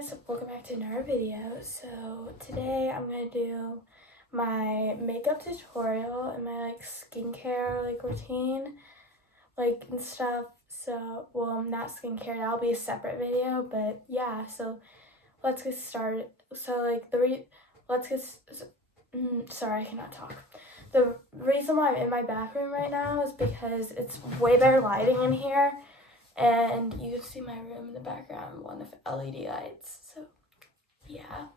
guys, welcome back to another video. So today I'm gonna do my makeup tutorial and my skincare routine and stuff. So well, not skincare, that'll be a separate video, but yeah, so let's get started. So sorry, I cannot talk. The reason why I'm in my bathroom right now is because it's way better lighting in here. And you can see my room in the background, one of LED lights. So yeah,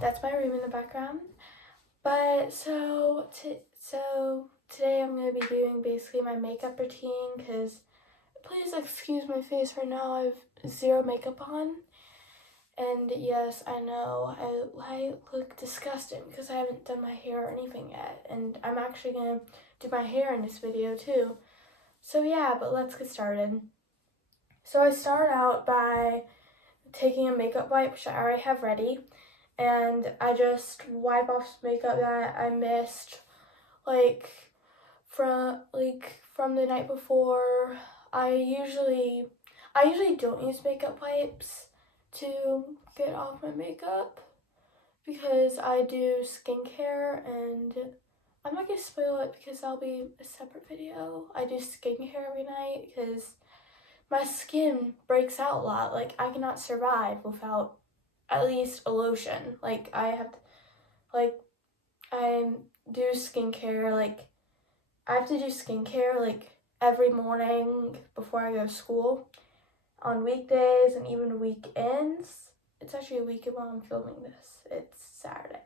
that's my room in the background. But so today I'm gonna be doing basically my makeup routine, because please excuse my face right now, I have zero makeup on. And yes, I know I look disgusting because I haven't done my hair or anything yet, and I'm actually gonna do my hair in this video too. So yeah, but let's get started. So I start out by taking a makeup wipe, which I already have ready, and I just wipe off makeup that I missed, from the night before. I usually don't use makeup wipes to get off my makeup because I do skincare, and I'm not gonna spoil it because that'll be a separate video. I do skincare every night because my skin breaks out a lot. I cannot survive without at least a lotion. I do skincare, I have to do skincare, every morning before I go to school, on weekdays and even weekends. It's actually a weekend while I'm filming this. It's Saturday.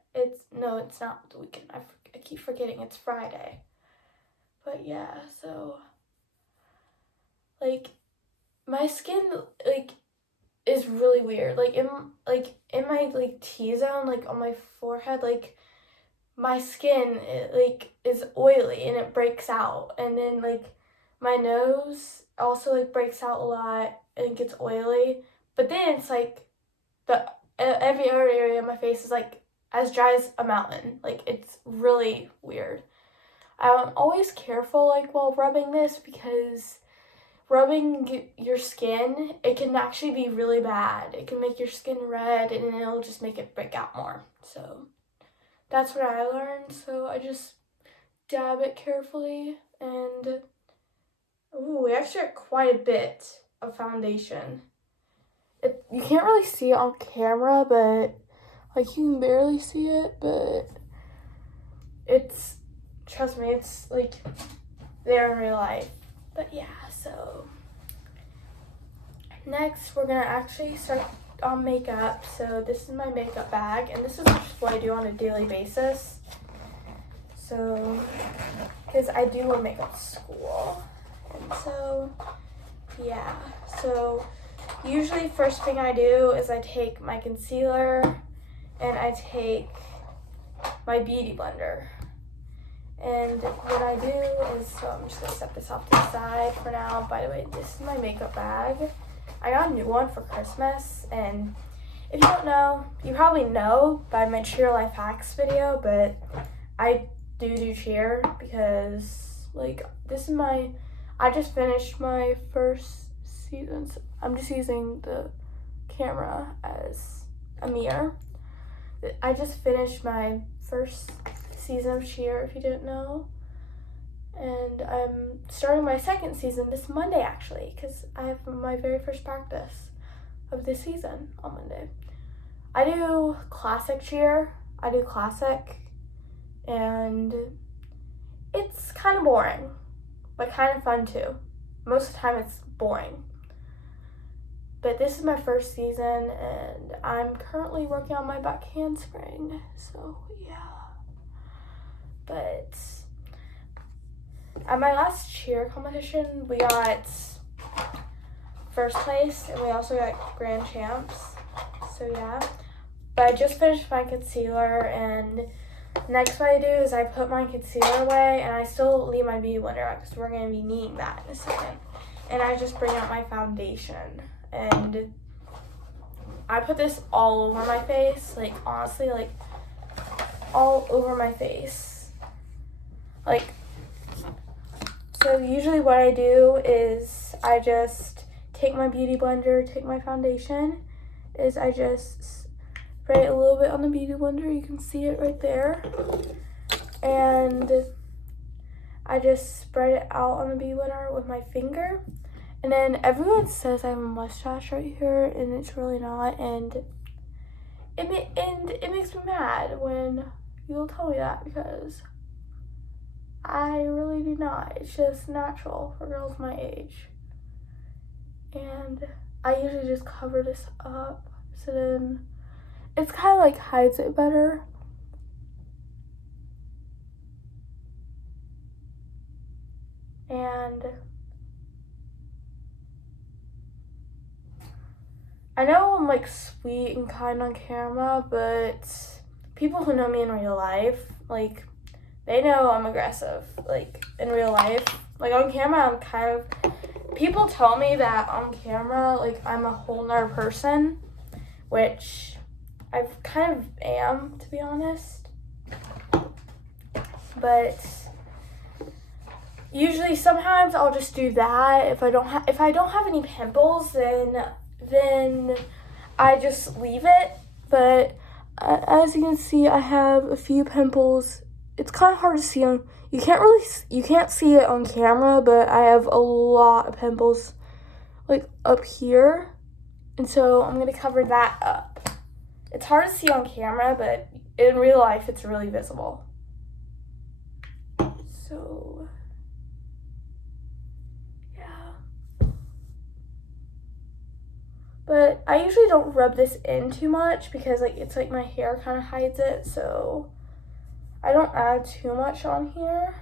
No, it's not the weekend. I keep forgetting it's Friday. But yeah, so, my skin is really weird. In my T-zone, on my forehead, my skin is oily and it breaks out, and then my nose also breaks out a lot and it gets oily. But then it's every other area of my face is as dry as a mountain. It's really weird. I'm always careful while rubbing this, because rubbing your skin, it can actually be really bad. It can make your skin red, and then it'll just make it break out more. So that's what I learned. So I just dab it carefully, and we actually have quite a bit of foundation. You can't really see it on camera, but you can barely see it, but trust me, it's there in real life. But yeah, so next we're gonna actually start on makeup. So this is my makeup bag, and this is just what I do on a daily basis. So, because I do a makeup school, and so yeah. So usually first thing I do is I take my concealer and I take my beauty blender. And what I do is, so I'm just going to set this off to the side for now. By the way, this is my makeup bag. I got a new one for Christmas, and if you don't know, you probably know by my Cheer Life Hacks video, but I do cheer because, this is I just finished my first season. I'm just using the camera as a mirror. I just finished my first season of cheer, if you didn't know, and I'm starting my second season this Monday, actually, because I have my very first practice of this season on Monday. I do classic cheer. I do classic, and it's kind of boring, but kind of fun too. Most of the time it's boring. But this is my first season, and I'm currently working on my back handspring, so yeah. But at my last cheer competition, we got first place, and we also got grand champs, so yeah. But I just finished my concealer, and next what I do is I put my concealer away, and I still leave my beauty blender out because we're going to be needing that in a second. And I just bring out my foundation, and I put this all over my face, honestly, all over my face. So usually what I do is I just take my beauty blender, take my foundation, is I just spray it a little bit on the beauty blender. You can see it right there. And I just spread it out on the beauty blender with my finger. And then everyone says I have a mustache right here, and it's really not. And it makes me mad when people tell me that, because I really do not. It's just natural for girls my age. And I usually just cover this up, so then it's kind of like hides it better. And I know I'm like sweet and kind on camera, but people who know me in real life, like, they know I'm aggressive, like, in real life. Like, on camera, I'm kind of, people tell me that on camera, like, I'm a whole nother person, which I kind of am, to be honest. But usually, sometimes I'll just do that. If I don't have any pimples, then I just leave it. But as you can see, I have a few pimples. It's kind of hard to see on, you can't see it on camera, but I have a lot of pimples, like, up here. And so I'm going to cover that up. It's hard to see on camera, but in real life, it's really visible. So, yeah. But I usually don't rub this in too much, because, like, it's like my hair kind of hides it, so I don't add too much on here.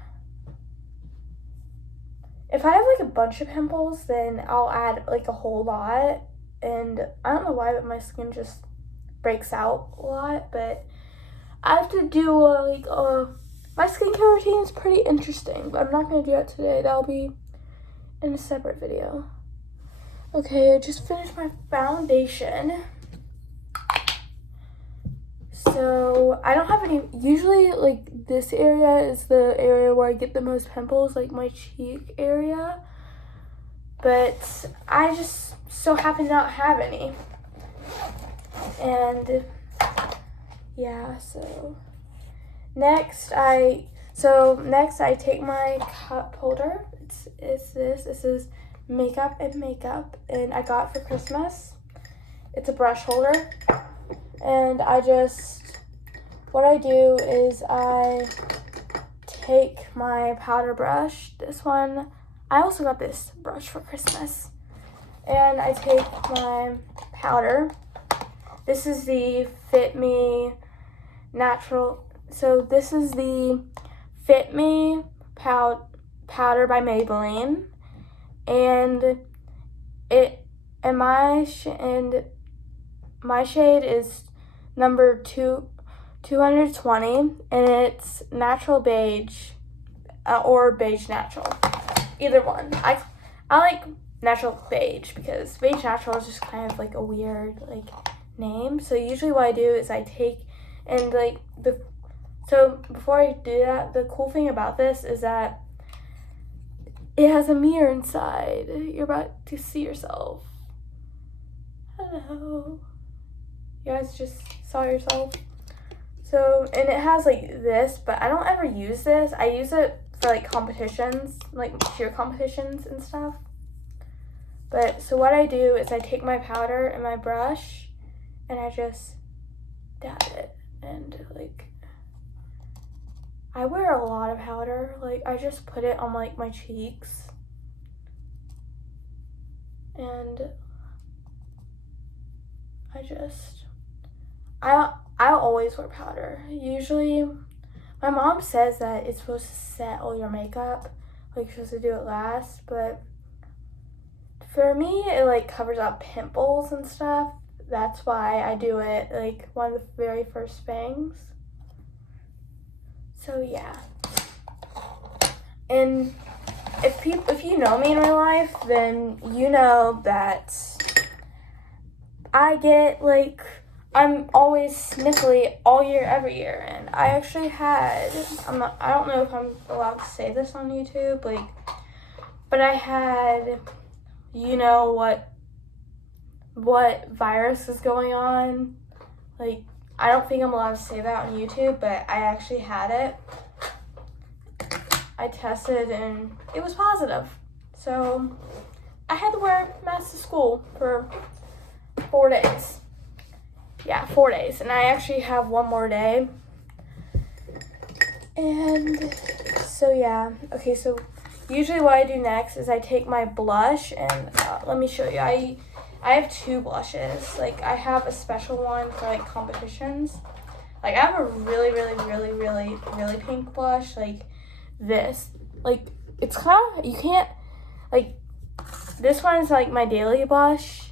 If I have, like, a bunch of pimples, then I'll add, like, a whole lot. And I don't know why, but my skin just breaks out a lot. But I have to do, my skincare routine is pretty interesting, but I'm not going to do that today. That'll be in a separate video. Okay, I just finished my foundation. So I don't have any, usually, like, this area is the area where I get the most pimples, like my cheek area. But I just so happen not have any. And yeah, so next I take my cup holder. This is Makeup and Makeup, and I got it for Christmas. It's a brush holder. And what I do is I take my powder brush, this one, I also got this brush for Christmas, and I take my powder. This is the Fit Me Natural, so this is the Fit Me powder by Maybelline, and my shade is number 220, and it's natural beige, or beige natural, either one. I like natural beige, because beige natural is just kind of like a weird, like, name. So usually what I do is I take, and like, so before I do that, the cool thing about this is that it has a mirror inside. You're about to see yourself. Hello. You guys just saw yourself. So, and it has like this, but I don't ever use this. I use it for like competitions, like cheer competitions and stuff. But so what I do is I take my powder and my brush, and I just dab it. And like, I wear a lot of powder. Like, I just put it on like my cheeks. And I always wear powder. Usually, my mom says that it's supposed to set all your makeup, like you're supposed to do it last, but for me, it like covers up pimples and stuff. That's why I do it like one of the very first things. So yeah. And if you know me in real life, then you know that I get like, I'm always sniffly all year, every year. And I actually had, I don't know if I'm allowed to say this on YouTube, like, but I had, you know what what virus is going on. Like, I don't think I'm allowed to say that on YouTube, but I actually had it. I tested and it was positive. So I had to wear a mask to school for 4 days. Yeah, 4 days. And I actually have one more day. And so yeah. Okay, so usually what I do next is I take my blush and let me show you. I have 2 blushes. Like, I have a special one for like competitions. Like, I have a really pink blush, like this. Like, it's kind of, you can't, like, this one is like my daily blush.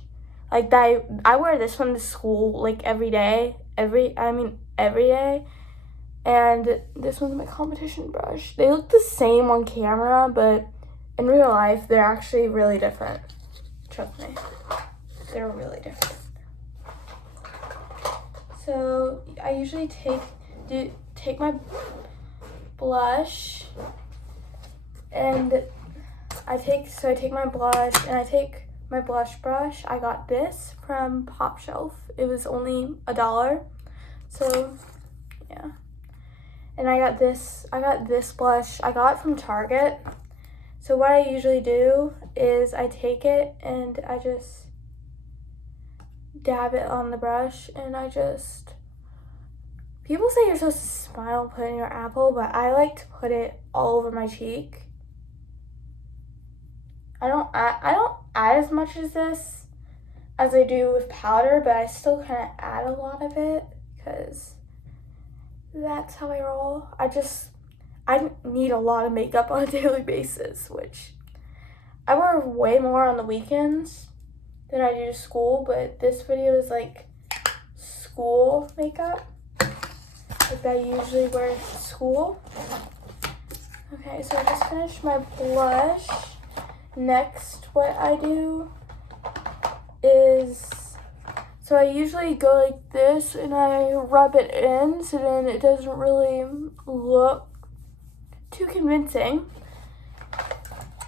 Like, that I wear this one to school like every day. Every day. And this one's my competition brush. They look the same on camera, but in real life, they're actually really different. Trust me. They're really different. So I usually take my blush and I take my blush and I take my blush brush. I got this from Pop Shelf. It was only $1. So yeah. And I got this blush. I got it from Target. So what I usually do is I take it and I just dab it on the brush and people say you're supposed to smile and put it in your apple, but I like to put it all over my cheek. I don't add as much as this as I do with powder, but I still kind of add a lot of it because that's how I roll. I need a lot of makeup on a daily basis, which I wear way more on the weekends than I do to school, but this video is like school makeup, like that I usually wear to school. Okay, so I just finished my blush. Next, what I do is, so I usually go like this and I rub it in so then it doesn't really look too convincing.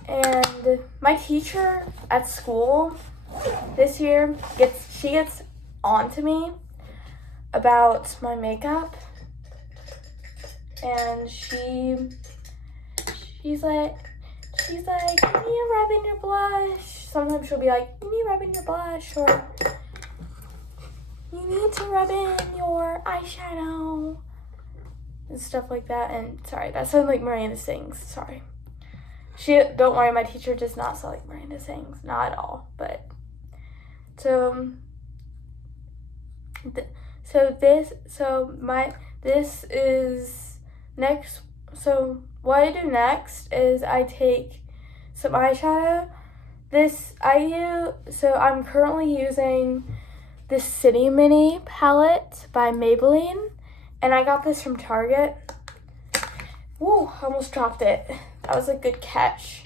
And my teacher at school this year gets on to me about my makeup, and she's like, you need to rub in your blush. Sometimes she'll be like, you need to rub in your blush, or you need to rub in your eyeshadow and stuff like that. And sorry, that sounds like Miranda sings. Sorry. Don't worry, my teacher does not sound like Miranda sings, not at all. But this is next. So what I do next is I take some eyeshadow. I'm currently using this City Mini palette by Maybelline, and I got this from Target. Woo, I almost dropped it. That was a good catch.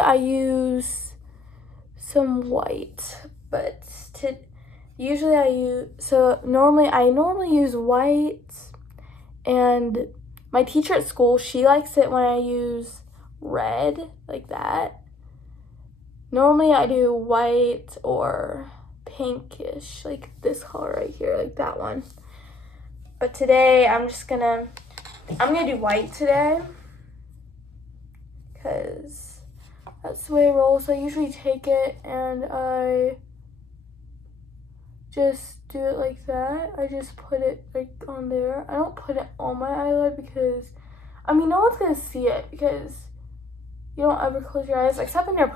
I use some white, but normally I use white, and my teacher at school, she likes it when I use red like that. Normally I do white or pinkish, like this color right here, like that one. But today I'm gonna do white today, because that's the way it rolls. I usually take it and I just do it like that. I just put it like on there. I don't put it on my eyelid because, no one's gonna see it because you don't ever close your eyes except when you're